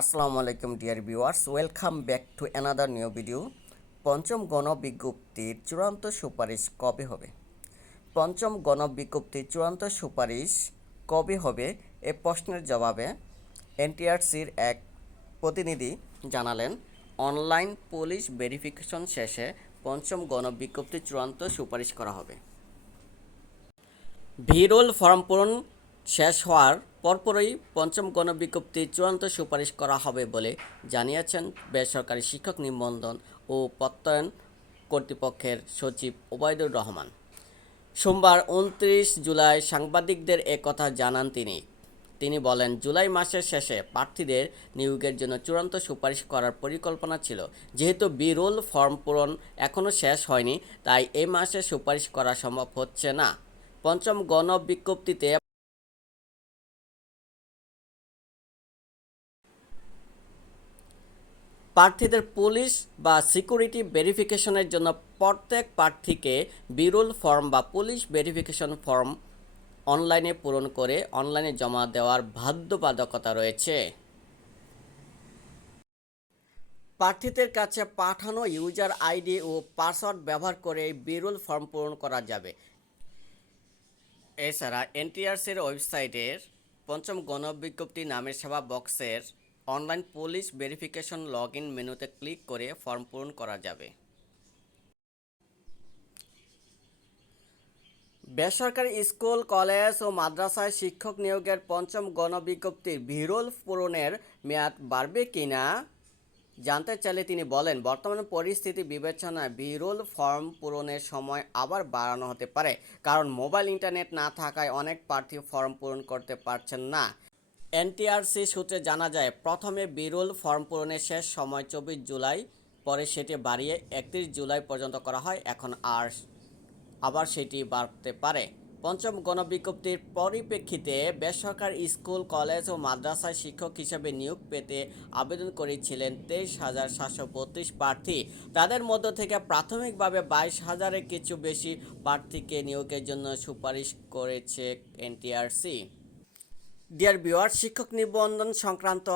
আসসালামু আলাইকুম dear viewers, welcome back to another new video. পঞ্চম গণবিজ্ঞপ্তির চূড়ান্ত সুপারিশ কবে হবে? পঞ্চম গণবিজ্ঞপ্তির চূড়ান্ত সুপারিশ কবে হবে এ প্রশ্নের জবাবে এনটিআরসির এক প্রতিনিধি জানালেন, অনলাইন পুলিশ ভেরিফিকেশন শেষে পঞ্চম গণবিজ্ঞপ্তির চূড়ান্ত সুপারিশ করা হবে। ভিরোল ফর্ম পূরণ শেষ হওয়ার পরপরই পঞ্চম গণবিজ্ঞপ্তির চূড়ান্ত সুপারিশ করা হবে বলে জানিয়েছেন বেসরকারি শিক্ষক নিবন্ধন ও প্রত্যয়ন কর্তৃপক্ষের সচিব ওবায়দুর রহমান। সোমবার ২৯ জুলাই সাংবাদিকদের একথা জানান তিনি বলেন, জুলাই মাসের শেষে প্রার্থীদের নিয়োগের জন্য চূড়ান্ত সুপারিশ করার পরিকল্পনা ছিল। যেহেতু বিরোল ফর্ম পূরণ এখনও শেষ হয়নি, তাই এই মাসে সুপারিশ করা সম্ভব হচ্ছে না। পঞ্চম গণবিজ্ঞপ্তিতে প্রার্থীদের পুলিশ বা সিকিউরিটি ভেরিফিকেশনের জন্য প্রত্যেক প্রার্থীকে বিরোল ফর্ম বা পুলিশ ভেরিফিকেশন ফর্ম অনলাইনে পূরণ করে অনলাইনে জমা দেওয়ার বাধ্যবাধকতা রয়েছে। প্রার্থীদের কাছে পাঠানো ইউজার আইডি ও পাসওয়ার্ড ব্যবহার করে বিরোল ফর্ম পূরণ করা যাবে। এছাড়া এনটিআরসির ওয়েবসাইটের পঞ্চম গণবিজ্ঞপ্তি নামের সেবা বক্সের অনলাইন পুলিশ ভেরিফিকেশন লগ-ইন মেনুতে ক্লিক করে ফর্ম পূরণ করা যাবে। বেসরকারি স্কুল, কলেজ ও মাদ্রাসায় শিক্ষক নিয়োগের পঞ্চম গণবিজ্ঞপ্তির বিরোল পূরণের মেয়াদ বাড়বে কিনা জানতে চাইলে তিনি বলেন, বর্তমান পরিস্থিতি বিবেচনায় বিরোল ফর্ম পূরণের সময় আবার বাড়ানো হতে পারে, কারণ মোবাইল ইন্টারনেট না থাকায় অনেক প্রার্থী ফর্ম পূরণ করতে পারছেন না। এনটিআরসি সূত্রে জানা যায়, প্রথমে বিরোল ফর্ম পূরণের শেষ সময় ২৪ জুলাই, পরে সেটি বাড়িয়ে ৩১ জুলাই পর্যন্ত করা হয়। এখন আবার সেটি বাড়তে পারে। পঞ্চম গণবিজ্ঞপ্তির পরিপ্রেক্ষিতে বেসরকারি স্কুল, কলেজ ও মাদ্রাসায় শিক্ষক হিসেবে নিয়োগ পেতে আবেদন করেছিলেন ২৩,৭৩২ প্রার্থী। তাদের মধ্য থেকে প্রাথমিকভাবে ২২,০০০-এর কিছু বেশি প্রার্থীকে নিয়োগের জন্য সুপারিশ করেছে এনটিআরসি। ডিয়ার ভিউয়ার, শিক্ষক নিবন্ধন সংক্রান্ত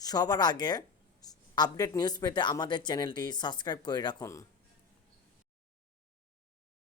সবার আগে আপডেট নিউজ পেতে আমাদের চ্যানেলটি সাবস্ক্রাইব করে রাখুন।